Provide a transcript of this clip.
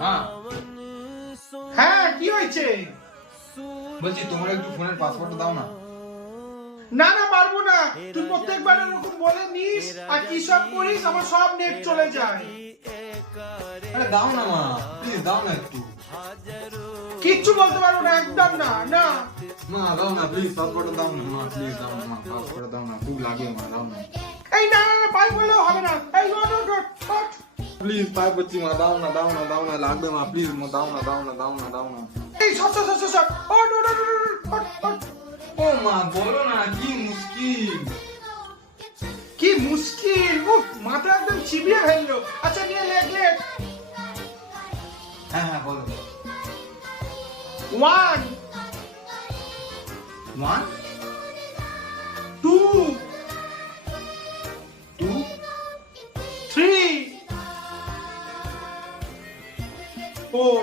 হ্যাঁ হ্যাঁ কি হয়েছে? বলছি তোমার একটু ফোনের পাসওয়ার্ডটা দাও না। না না পারবো না, তুই প্রত্যেকবার এরকম বলে নিস আর কি সব করিস, আমার সব নেট চলে যায়। আরে দাও না মা, প্লিজ দাও না একটু। কিচ্ছু বলতে পারবো না, একদম না না। মা দাও না প্লিজ, পাসওয়ার্ডটা দাও না মা, প্লিজ দাও না মা, পাসওয়ার্ডটা দাও না, খুব লাগবে মা, দাও না এই না না না, পাই বললেও হবে না। এই ওঠ ওঠ ওঠ, ওঠ। প্লিজ, পাই বলছি মা, দাও না দাও না দাও না, লাগবে মা, প্লিজ মা, দাও না দাও না দাও না দাও না। এই সর সর সর সর সর, ওঠ ওঠ ওঠ ওঠ, ওঠ, ওঠ। ও মা বলো না, কি মুশকিল। কি মুশকিল, উফ, মাথা একদম চিবিয়ে ফেললো। আচ্ছা নিয়ে লেখ লেখ। হ্যাঁ হ্যাঁ বলো। 1 1 2 2 3 4